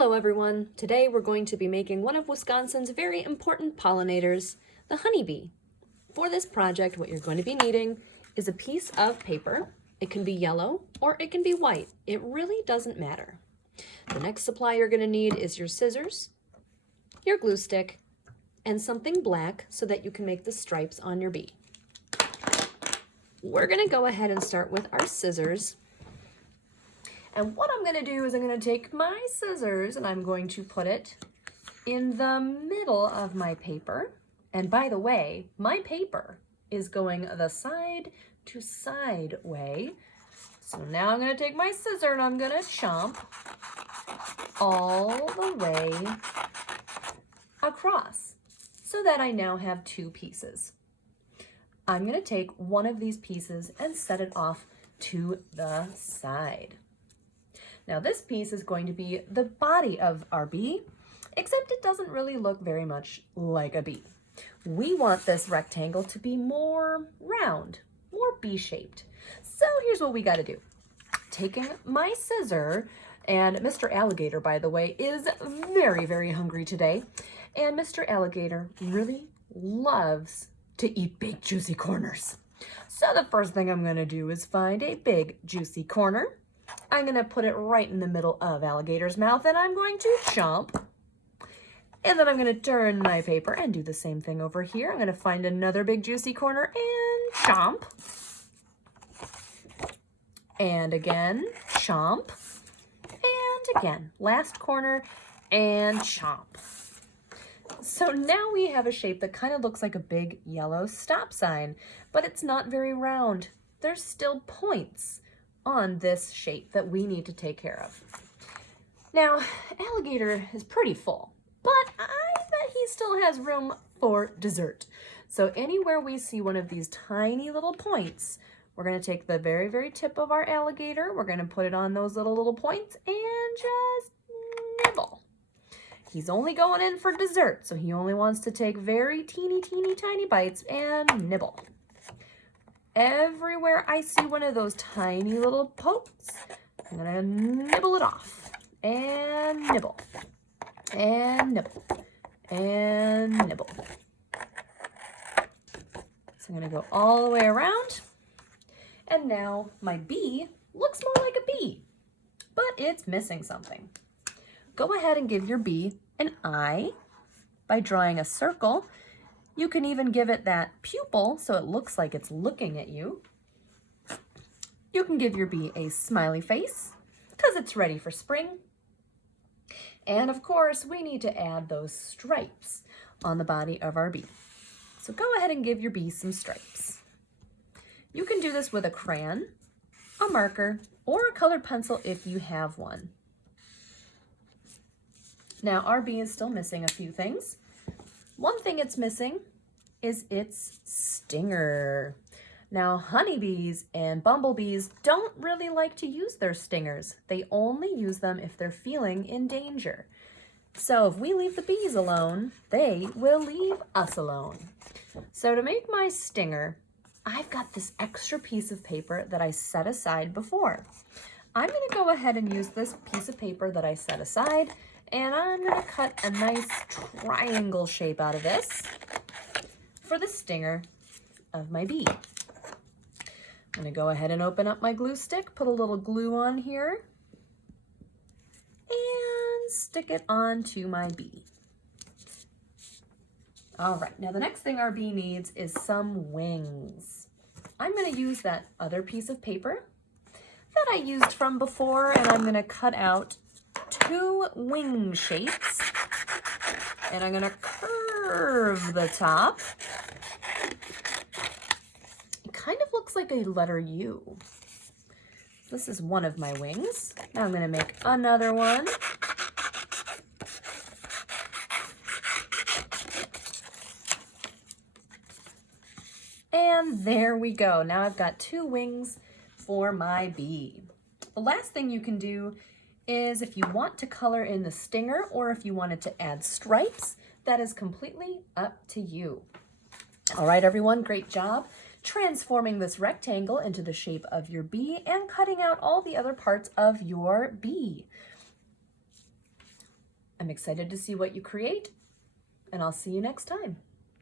Hello everyone! Today we're going to be making one of Wisconsin's very important pollinators, the honeybee. For this project, what you're going to be needing is a piece of paper. It can be yellow or it can be white. It really doesn't matter. The next supply you're going to need is your scissors, your glue stick, and something black so that you can make the stripes on your bee. We're going to go ahead and start with our scissors. And what I'm going to do is I'm going to take my scissors and I'm going to put it in the middle of my paper. And by the way, my paper is going the side to side way. So now I'm going to take my scissor and I'm going to chomp all the way across so that I now have two pieces. I'm going to take one of these pieces and set it off to the side. Now this piece is going to be the body of our bee, except it doesn't really look very much like a bee. We want this rectangle to be more round, more bee-shaped. So here's what we got to do. Taking my scissor, and Mr. Alligator, by the way, is very, very hungry today. And Mr. Alligator really loves to eat big, juicy corners. So the first thing I'm going to do is find a big, juicy corner. I'm going to put it right in the middle of Alligator's mouth and I'm going to chomp. And then I'm going to turn my paper and do the same thing over here. I'm going to find another big juicy corner and chomp. And again, chomp. And again, last corner and chomp. So now we have a shape that kind of looks like a big yellow stop sign, but it's not very round. There's still points on this shape that we need to take care of. Now, Alligator is pretty full, but I bet he still has room for dessert. So anywhere we see one of these tiny little points, we're going to take the very, very tip of our Alligator, we're going to put it on those little points and just nibble. He's only going in for dessert, so he only wants to take very teeny tiny bites and nibble. Everywhere I see one of those tiny little pokes, I'm gonna nibble it off, and nibble, and nibble, and nibble. So I'm gonna go all the way around, and now my bee looks more like a bee, but it's missing something. Go ahead and give your bee an eye by drawing a circle. You can even give it that pupil so it looks like it's looking at you. You can give your bee a smiley face because it's ready for spring. And of course, we need to add those stripes on the body of our bee. So go ahead and give your bee some stripes. You can do this with a crayon, a marker, or a colored pencil if you have one. Now our bee is still missing a few things. One thing it's missing is its stinger. Now, honeybees and bumblebees don't really like to use their stingers. They only use them if they're feeling in danger. So if we leave the bees alone, they will leave us alone. So to make my stinger, I've got this extra piece of paper that I set aside before. I'm going to go ahead and use this piece of paper that I set aside, and I'm going to cut a nice triangle shape out of this for the stinger of my bee. I'm going to go ahead and open up my glue stick, put a little glue on here, and stick it onto my bee. All right, now the next thing our bee needs is some wings. I'm going to use that other piece of paper that I used from before, and I'm going to cut out two wing shapes, and I'm going to curve the top. It kind of looks like a letter U. This is one of my wings. Now I'm going to make another one. And there we go. Now I've got two wings for my bee. The last thing you can do is if you want to color in the stinger or if you wanted to add stripes, that is completely up to you. All right, everyone, great job transforming this rectangle into the shape of your bee and cutting out all the other parts of your bee. I'm excited to see what you create, and I'll see you next time.